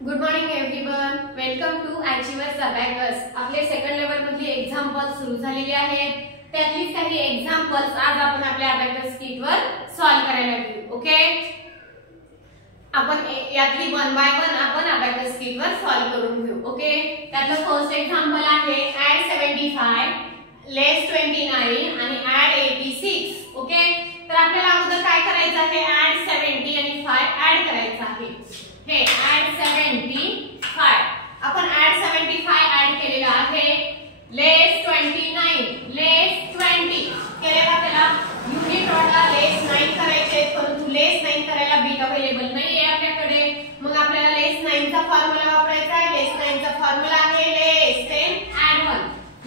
Good morning everyone, welcome to achievers abacus. आपले second level मधली example सुरू झालेली आहेत। त्यातलीच काही एक्झाम्पल्स आज आपण आपल्या अबॅकस कीट वर सॉल्व करायला घेऊ। ओके, आपण यातली वन बाय वन आपण अबॅकस कीट वर सॉल्व करून घेऊ। ओके, त्यातलं फर्स्ट एक्झाम्पल आहे ऍड 75 लेस 29 आणि ऍड 86। ओके, तर आपल्याला अगोदर काय करायचं आहे, ऍड 70 आणि 5 ऍड करायचं आहे। हे ऍड 75 आपण ऍड 75 ऍड केलेला आहे। लेस 29 लेस 20 केलेला, त्याला युनिट रॉडला लेस 9 करायचे, परंतु लेस 9 करायला बीट अवेलेबल नाहीये आपल्याकडे। मग आपल्याला लेस 9 चा फॉर्म्युला वापरायचा आहे। लेस 9 चा फॉर्म्युला आहे लेस 10 ऍड 1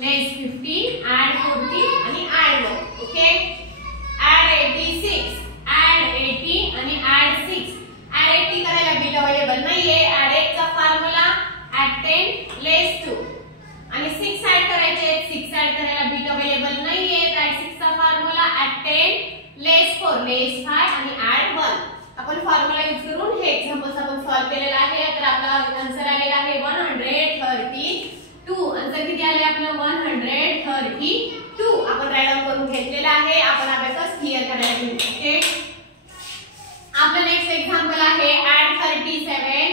लेस 50 ऍड 40 आणि ऍड 1। ओके, ऍड 86 ऍड 80 आणि ऍड 6 ऍड 80 करायला बीट अवेलेबल नाहीये। ऍड 1 चा फॉर्म्युला ऍड 10 लेस 2 आणि 6 ऍड करायचे। 6 ऍड करायला बीट अवेलेबल नाहीये। ऍड 6 चा फॉर्म्युला ऍड 10 लेस 4 लेस 5 आणि ऍड 1। आपण फॉर्म्युला यूज करून हे एक्झाम्पल्स आपण सॉल्व केलेला आहे। तर आपला आन्सर आलेला आहे 132। आन्सर किती आले आपलं 132। आपण राईट डाऊन करून घेतलेला आहे। आपण अबॅकस क्लिअर करायला घेऊ। ओके, आपलं नेक्स्ट एक्झाम्पल आहे ऍड 37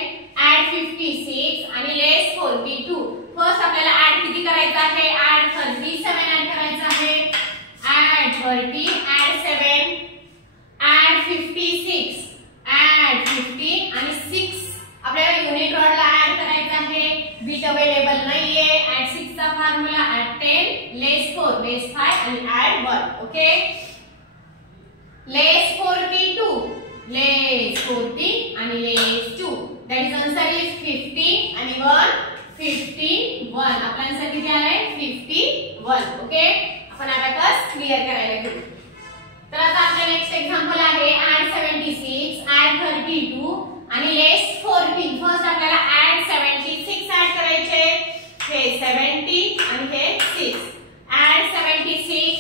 ऍड 56 आणि लेस 42। फर्स्ट आपल्याला ऍड किती करायचं आहे, ऍड 37 ऍड करायचं आहे। ऍड 30 ऍड 7 ऍड 56 ऍड 50 आणि 6 आपल्याला युनिट रॉडला ऍड करायचं आहे। बीट अवेलेबल नाहीये। ऍड 6 चा फॉर्म्युला ऍड 10 लेस 4 लेस 5 आणि ऍड 1। ओके, लेस 42 लेस 40 आणि लेस 2 that is answer is 50 आणि 1 51। आपला आन्सर किती आलाय 51। ओके, आपण अबॅकस क्लिअर करायला घेऊ। तर आता आपला नेक्स्ट एक्झाम्पल आहे ऍड 76 ऍड 32 आणि लेस 14। फर्स्ट आपल्याला ऍड 76 ऍड करायचे। हे 70 आणि हे 6 ऍड 76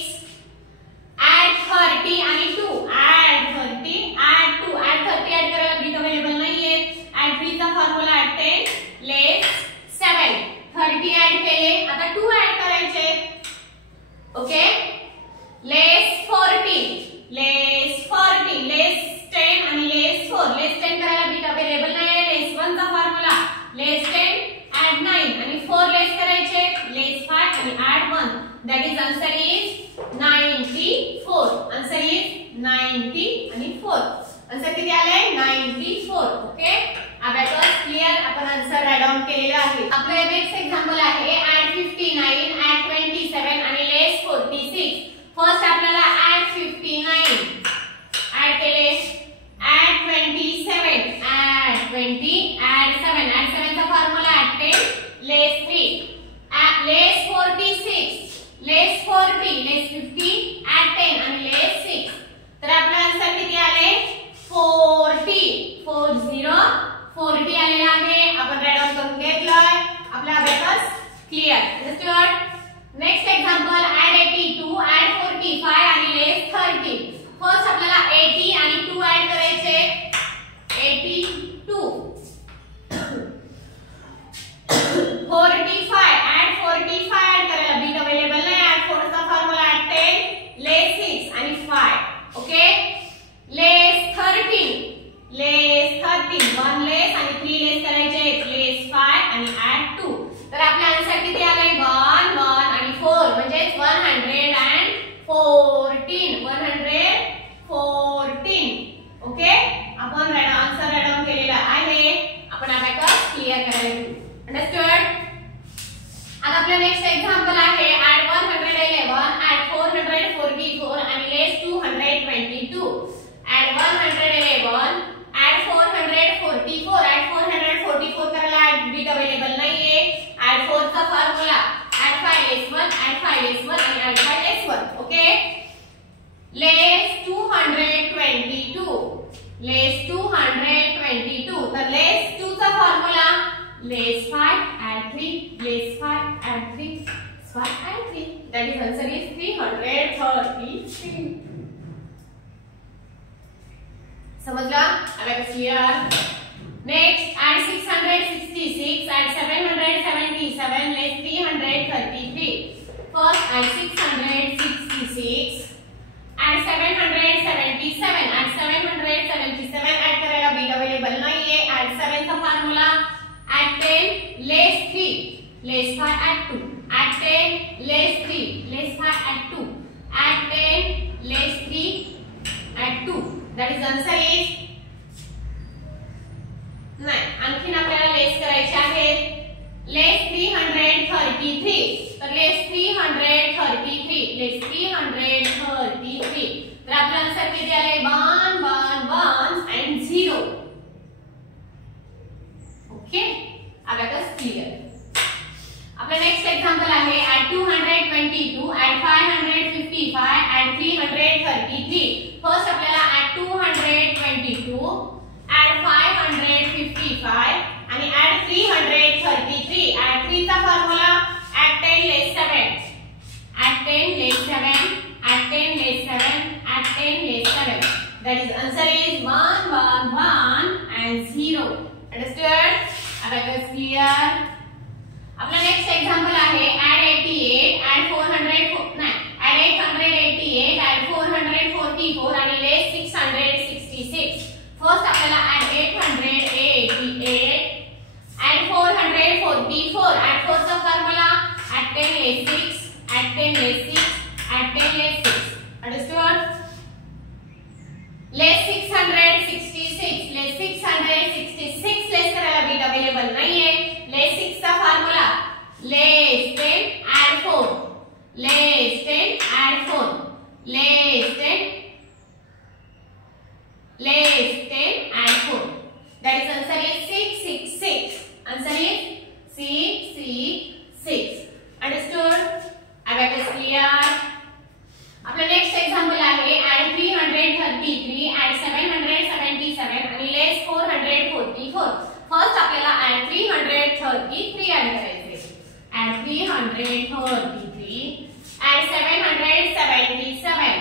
ऍड 30 आणि 2 ऍड 30 ऍड 2 ऍड 30 ऍड करायला बीट अवेलेबल नाहीये। ऍड 3 चा फॉर्म्युला ऍड 10 लेस 7 30 ऍड केले, आता 2 ऍड करायचे। ओके, लेस 40 लेस 40 लेस 10 आणि लेस 4 लेस 10 करायला बीट अवेलेबल नाहीये। लेस 1 चा फॉर्म्युला लेस 10 ऍड 9 आणि 4 लेस करायचे लेस 5 आणि add 1 that is answer is 94। Answer is 90 आणि 4। आन्सर किती आले 94। Okay, abacus clear. आपण आन्सर राईट डाऊन केलेला आहे। आपले नेक्स्ट एक्झाम्पल आहे ऍड 59 ऍड 27 आणि लेस 46। फर्स्ट आपल्याला ऍड 59 ऍड केले, ऍड 27 ऍड 20 ऍड 7 ऍड 7 चा formula add 10 less 3 less 46 less 40 less 50 add 10 आणि लेस 6। तर आपला आन्सर किती आले 40 आलेला आहे। आपण राईट डाऊन करून घेतलंय। आपला abacus clear. Understood. Next example add 82 add 45 आणि लेस 30। फर्स्ट आपल्याला 80 आणि 2 ऍड करायचे। 82 45 ऍड 45 ऍड करायला बीट अवेलेबल नाही। ऍड 4 चा फॉर्म्युला ऍड 10 लेस 6 आणि 5। ओके, लेस 13 लेस 13 1 लेस आणि 3 लेस करायचे लेस 5 आणि ऍड 2। तर आपला आन्सर किती आलाय 1 1 आणि 4 म्हणजे 114 114। ओके, आपण आन्सर राईट डाऊन केलेला आहे। आपण अबॅकस क्लिअर करायला घेऊ। अंडरस्टूड। आता आपलं नेक्स्ट एक्झाम्पल आहे ऍड 111 ऍड 444 आणि लेस 222। ऍड 111 ऍड 444 ऍड 444 करायला ऍड बीट अवेलेबल नाहीये। ऍड 4 चा फॉर्म्युला ऍड 5 लेस 1 ऍड 5 लेस 1 आणि ऍड 5 लेस 1। ओके, लेस 222 लेस 222। तर लेस 2 चा formula less 5 add 3 less 5 add 3 5 add 3 that is answer is 333। समजला? Abacus clear. Next add 600 add 666, add 777, add 777 add करायला bead available नाहीये. add 7 चा फॉर्म्युला add 10 less 3 less 5 add 2, add 10 less 3 less 5 add 2, add 10 less 3 add 2. that is answer is नाही. आणखीन आपल्याला लेस करायचे आहे. लेस 333, तर लेस 333, लेस 333, तर आपलं आन्सर किती आले? 1 1 1 and 0. Okay, abacus clear. आपला नेक्स्ट एक्झाम्पल आहे add 222, add 555, add 333. फर्स्ट आपल्याला add 222, add 555 आणि add 333. add 3 चा फॉर्म्युला add 10 less 7, add 10 less 7, add 10 less 7, add 10 less 7. that is answer is 1 1 1 and 0. understood? Abacus clear. आपला next example आहे add 88, add 888, add 444 आणि less 666. First आपल्याला add 888, add 444, add 4 चा फॉर्म्युला add 10 less 6, add 10 less 6, add 10 less 6. understood? less 666, less 666 less करायला bead available नाहीये. less 6 चा formula less 10 add 4, less 10 add 4, less 10 add 4. that is answer is 666. answer is 666. understood? Abacus clear. आपला next example आहे add 333, add 777 आणि less 444. First आपल्याला add 333 add करायचे. add 333, add 777,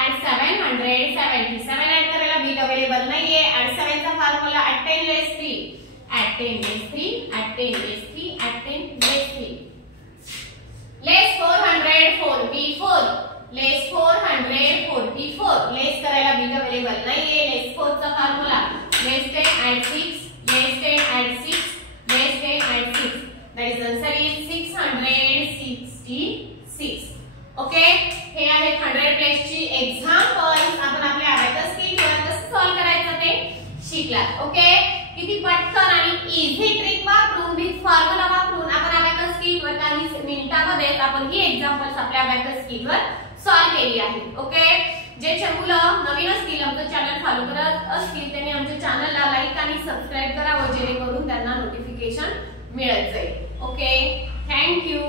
add 777 add करायला bead available नाहीये. add 7 चा फॉर्म्युला add 10 less 3, add 10 less 3, add 10 less 3, add 10 less 3. less 444, less 444, less करायला बीट अवेलेबल नाहीये. less 4 चा formula less 10 add 6, less 10 add 6, less 10 add 6. that is answer is 666. Okay, हे आहे 100 place ची एक्झाम्पल्स. आपण आपल्या अबॅकस कीवर कसं सॉल्व करायचं ते शिकलात. ओके, किती पटकन आणि इझी ट्रिक वापरून विथ फॉर्म्युला वापरून आपण अबॅकस कीवर काही मिनिटांमध्ये आपण ही एक्झाम्पल्स आपल्या अबॅकस कीवर सॉल्व केली आहेत. ओके, जे मुलं नवीन असतील आमचं चॅनल फॉलो करत असतील त्यांनी आमच्या चॅनलला लाईक आणि सबस्क्राइब करावं जेणेकरून त्यांना नोटिफिकेशन मिळत जाईल. Okay, thank you.